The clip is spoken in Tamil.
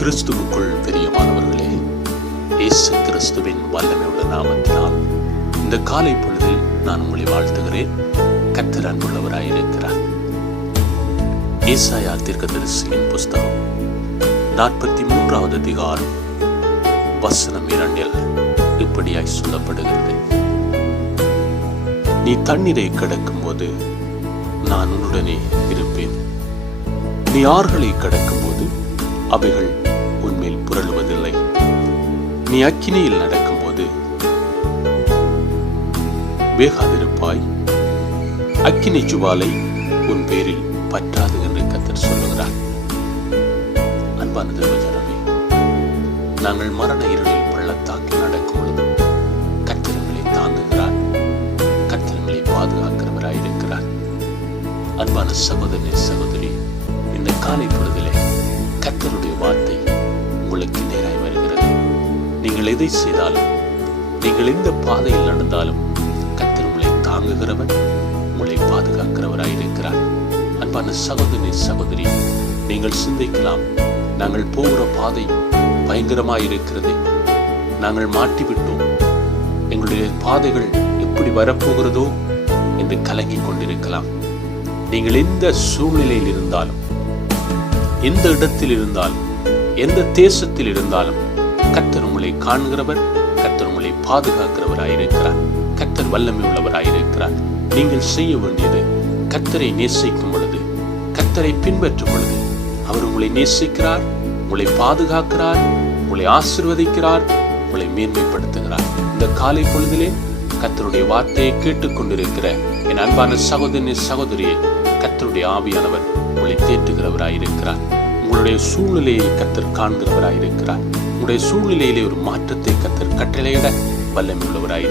கிறிஸ்துவுக்குள் பிரியமானவர்களே, இயேசு கிறிஸ்துவின் வல்லமையுள்ள நாமத்தினால் இந்த காலை பொழுதில் நான் உங்களை வாழ்த்துகிறேன். கர்த்தர் அன்புள்ளவராயிருக்கிறார். ஏசாயா தீர்க்கதரிசியின் புஸ்தகம் 43வது அதிகாரம் வசனம் 2 இப்படியாய் சொல்லப்படுகிறது. நீ தண்ணீரை கடக்கும் போது நான் உன்னுடனே இருப்பேன். நீ ஆறுகளை கடக்கும் போது அவைகள் உன்மேல் புரளுவதில்லை. நீ அக்கினியில் நடக்கும் போது வேகாதிருப்பாய். அக்கினி ஜுவாலை உன் பேரில் பற்றாது என்று கர்த்தர் சொல்லுகிறார். அன்பான தேவஜனமே, நாங்கள் மரண இருளில் பள்ளத்தாக்கில் நடக்கும் பொழுது கர்த்தர்களை தாங்குகிறார், கர்த்தர்களை பாதுகாக்கிறவராயிருக்கிறார். அன்பான சகோதரனே, சகோதரி, இந்த காலை பொழுதிலே கர்த்தருடைய வார்த்தை உங்களுக்கு நேராய் வருகிறது. நீங்கள் எதை செய்தாலும், நீங்கள் எந்த பாதையில் நடந்தாலும் கர்த்தர் உங்களை தாங்குகிறவர், உங்களை பாதுகாக்கிறவராயிருக்கிறார். அன்பான சகோதரனே, சகோதரி, நீங்கள் சிந்திக்கலாம், நாங்கள் போகிற பாதை பயங்கரமாயிருக்கிறது, நாங்கள் மாட்டிவிட்டோம், எங்களுடைய பாதைகள் எப்படி வரப்போகிறதோ என்று கலங்கிக் கொண்டிருக்கலாம். நீங்கள் எந்த சூழ்நிலையில் இருந்தாலும், எந்த இடத்தில் இருந்தாலும், எந்த தேசத்தில் இருந்தாலும் கர்த்தர் உங்களை காண்கிறவர், கர்த்தர் உங்களை பாதுகாக்கிறவராயிருக்கிறார், கர்த்தர் வல்லமை உள்ளவராயிருக்கிறார். நீங்கள் செய்ய வேண்டியது, கர்த்தரை நேசிக்கும் பொழுது, கர்த்தரை பின்பற்றும் பொழுது அவர் உங்களை நேசிக்கிறார், உங்களை பாதுகாக்கிறார், உங்களை ஆசீர்வதிக்கிறார், உங்களை மேன்மைப்படுத்துகிறார். இந்த காலை பொழுதிலே கர்த்தருடைய வார்த்தையை கேட்டுக்கொண்டிருக்கிற என் அன்பான சகோதரனே, சகோதரியே, கர்த்தருடைய ஆவியானவர் உங்களை தேற்றுகிறவராயிருக்கிறார். உங்களுடைய சூழ்நிலையை கர்த்தர் காண்கிறவராயிருக்கிறார். உங்களுடைய சூழ்நிலையிலே ஒரு மாற்றத்தை கர்த்தர் கட்டளையிட வல்லமை உள்ளவராயிருக்கிறார்.